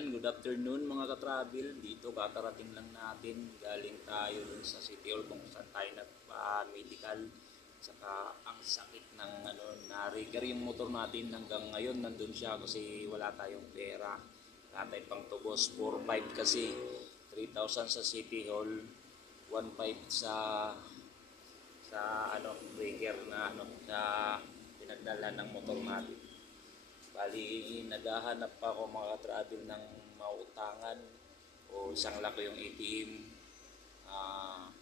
Yan, good afternoon mga ka-travel. Dito kakarating lang natin. Galing tayo dun sa City Hall kung saan tayo nagpa-medical. Saka ang sakit ng ano, na-rigger yung motor natin hanggang ngayon nandun siya kasi wala tayong pera. Wala pang tubos. 4-5 kasi. 3,000 sa City Hall. 1,500 sa sa ano, rigger na ano, na pinagdala ng motor natin. Bali, naghahanap pa ako mga travel ng mautangan o isang lako yung ATM. Ah,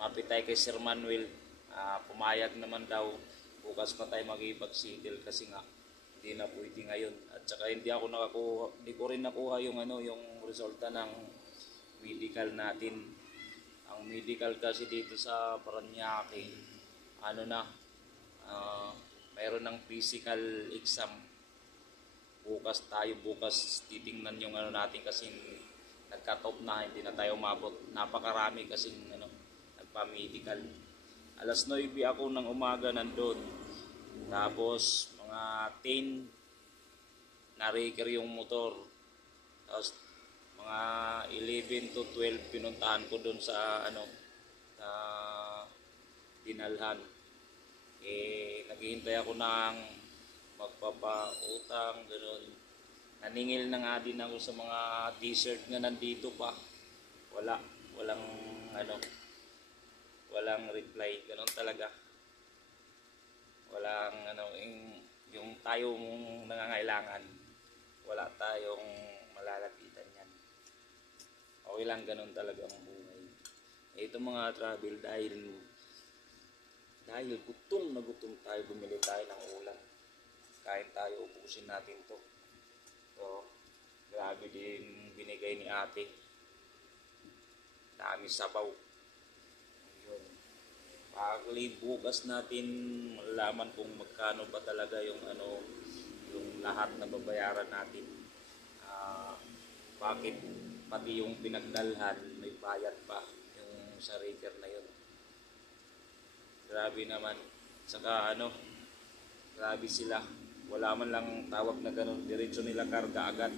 mapit tayo kay Sir Manuel. Ah, pumayag naman daw. Bukas pa tayo mag-ipag-sigil kasi nga hindi na pwede ngayon. At saka hindi ako nakakuha, hindi ko rin nakuha yung ano, yung resulta ng medical natin. Ang medical kasi dito sa Paranaque, ano na, ah, mayroon ng physical exam bukas tayo bukas titingnan yung ano natin kasi nagka-top na hindi na tayo umabot. Napakarami kasi ano nagpa-medical. Alas 9 ako ng umaga nandun. Tapos mga 10 na-raker yung motor. Tapos mga 11 to 12 pinuntahan ko doon sa ano sa dinalhan. Eh naghihintay ako ng magpapautang, gano'n. Naningil na nga din ako sa mga t-shirt na nandito pa. Wala, walang ano, walang reply, gano'n talaga. Walang ano, yung, yung tayo mong nangangailangan, wala tayong malalapitan yan. Okay lang, gano'n talaga ang buhay. Ito mga travel dahil dahil gutom na gutom tayo, bumili tayo ng ulam kain tayo, ubusin natin to. So, grabe din binigay ni ate. Dami sabaw. Yun. Pagli bukas natin malaman kung magkano ba talaga yung ano yung lahat na babayaran natin. Ah, bakit pati yung pinagdalhan may bayad pa yung sa raker na yun. Grabe naman. Saka ano, grabe sila wala man lang tawag na ganun, diretso nila karga agad.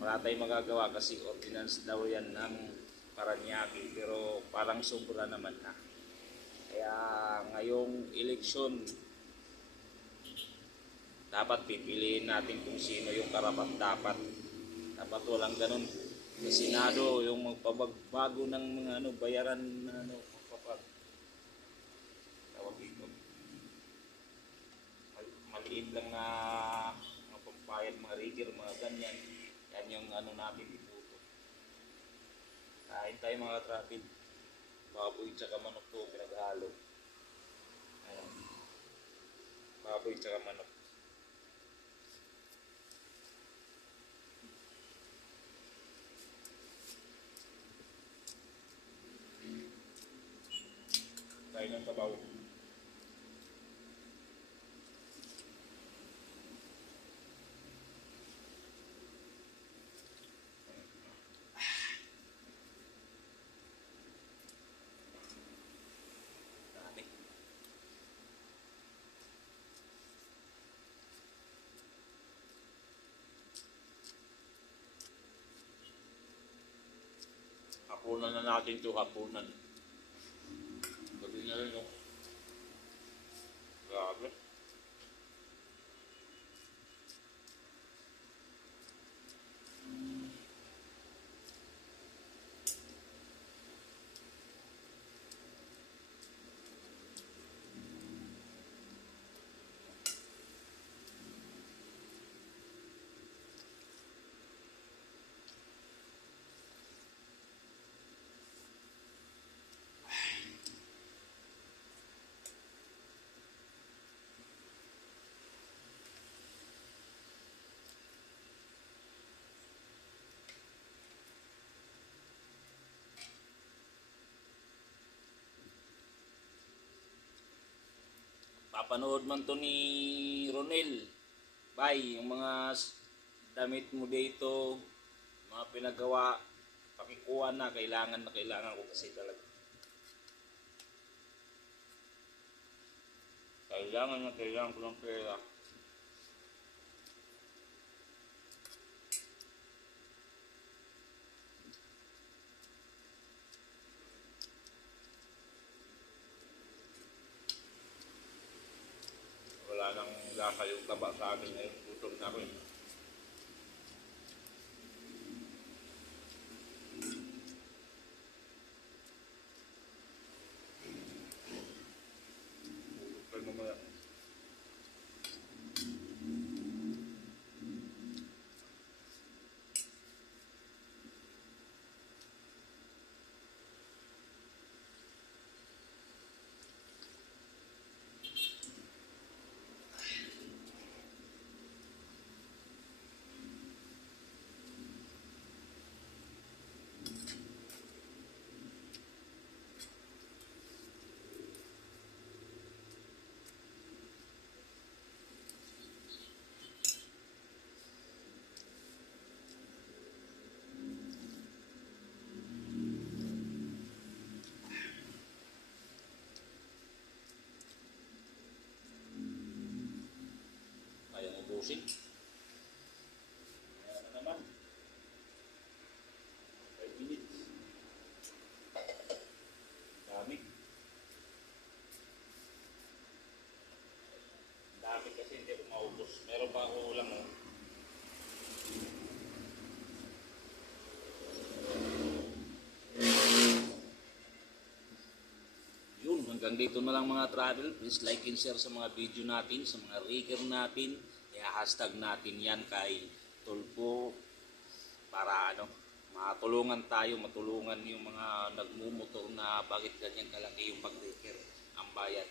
Wala tayong magagawa kasi ordinance daw yan ng Paranaque pero parang sobra naman na. Kaya ngayong eleksyon, dapat pipiliin natin kung sino yung karapat dapat. Dapat walang ganun. Sa Senado, yung magpabagbago ng mga ano, bayaran na ano, magpapag tawag maliit lang na mga pampayad, mga rigger, mga ganyan. Yan yung ano natin iputo. Kain tayo mga traffic. Baboy tsaka manok to, pinaghalo. Ayan. Baboy tsaka manok. Tayo ng tabaw. Hapunan na natin ito, hapunan. Gabi na rin, oh. Grabe. Papanood man to ni Ronel. Bye, yung mga damit mo dito, mga pinagawa, pakikuha na, kailangan na kailangan ko kasi talaga. Kailangan na kailangan ko ng pera. Naglasa yung taba sa akin ngayon. Gutom na ako eh. Kayang ubusin. Kaya na naman. 5 minutes. Dami. Dami kasi hindi ko maubos. Meron pa ako ulam oh. Hanggang dito na lang mga travel. Please like and share sa mga video natin, sa mga rigger natin. Kaya hashtag natin yan kay Tulpo para ano, matulungan tayo, matulungan yung mga nagmumotor na bakit ganyan kalaki yung pag-rigger ang bayad.